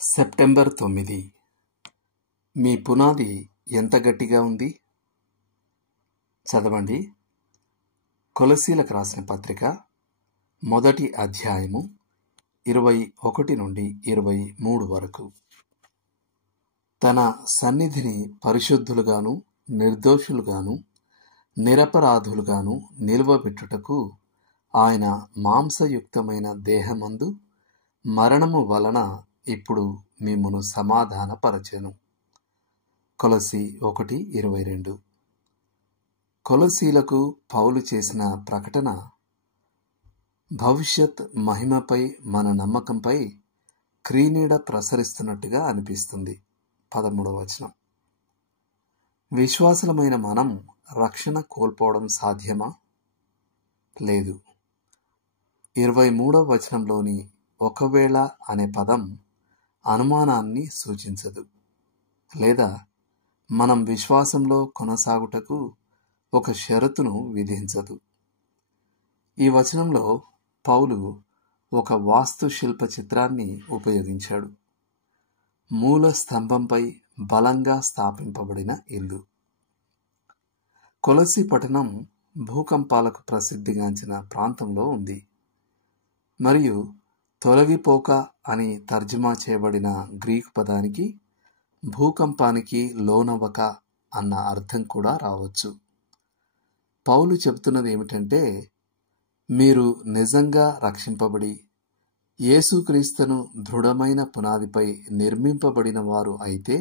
September 9. మీ పునాది ఎంత గట్టిగా ఉంది? చదవండి. కొలసీలకు రాసిన పత్రిక 1వ అధ్యాయము 21 నుండి 23 వరకు. తన సన్నిధిని పరిశుద్ధులుగాను నిర్దోషులుగాను నిరపరాధులుగాను నిలువబెట్టుటకు ఆయన మాంసయుక్తమైన దేహమందు మరణము వలన ఇప్పుడు మిమ్మును సమాధానపరచెను. కొలసీ 1:22. కొలసీలకు పౌలు చేసిన ప్రకటన భవిష్యత్ మహిమపై మన నమ్మకంపై క్రీనీడ ప్రసరిస్తున్నట్టుగా అనిపిస్తుంది. 13వ వచనం. విశ్వాసులమైన మనం రక్షణ కోల్పోవడం సాధ్యమా? లేదు. 23వ వచనంలోని ఒకవేళ అనే పదం అనుమానాన్ని సూచించదు, లేదా మనం విశ్వాసంలో కొనసాగుటకు ఒక షరతును విధించదు. ఈ వచనంలో పౌలు ఒక వాస్తుశిల్ప చిత్రాన్ని ఉపయోగించాడు. మూల స్తంభంపై బలంగా స్థాపింపబడిన ఇల్లు. కొలసీ పట్టణం భూకంపాలకు ప్రసిద్ధిగాంచిన ప్రాంతంలో ఉంది మరియు తొలగిపోక అని తర్జుమా చేయబడిన గ్రీకు పదానికి భూకంపానికి లోనవ్వక అన్న అర్థం కూడా రావచ్చు. పౌలు చెబుతున్నది ఏమిటంటే, మీరు నిజంగా రక్షింపబడి యేసుక్రీస్తును దృఢమైన పునాదిపై నిర్మింపబడిన వారు అయితే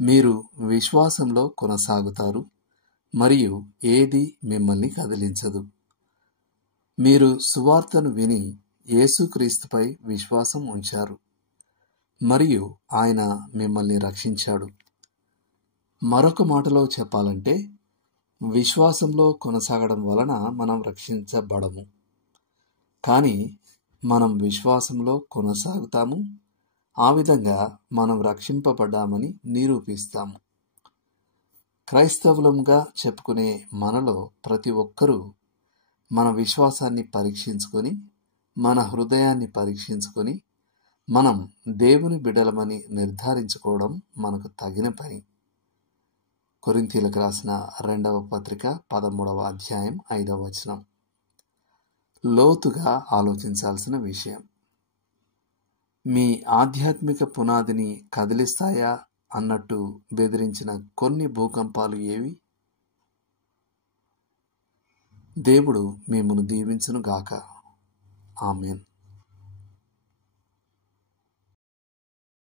మీరు విశ్వాసంలో కొనసాగుతారు మరియు ఏది మిమ్మల్ని కదిలించదు. మీరు సువార్తను విని యేసుక్రీస్తుపై విశ్వాసం ఉంచారు మరియు ఆయన మిమ్మల్ని రక్షించాడు. మరొక మాటలో చెప్పాలంటే, విశ్వాసంలో కొనసాగడం వలన మనం రక్షించబడము, కానీ మనం విశ్వాసంలో కొనసాగుతాము. ఆ విధంగా మనం రక్షింపబడ్డామని నిరూపిస్తాము. క్రైస్తవులంగా చెప్పుకునే మనలో ప్రతి ఒక్కరూ మన విశ్వాసాన్ని పరీక్షించుకొని, మన హృదయాన్ని పరీక్షించుకొని, మనం దేవుని బిడ్డలమని నిర్ధారించుకోవడం మనకు తగిన పని. కొరింథీయులకు రాసిన 2వ పత్రిక 13వ అధ్యాయం 5వ వచనం. లోతుగా ఆలోచించాల్సిన విషయం. మీ ఆధ్యాత్మిక పునాదిని కదిలిస్తాయా అన్నట్టు బెదిరించిన కొన్ని భూకంపాలు ఏవి? దేవుడు మిమ్మును దీవించును గాక. ఆమేన్.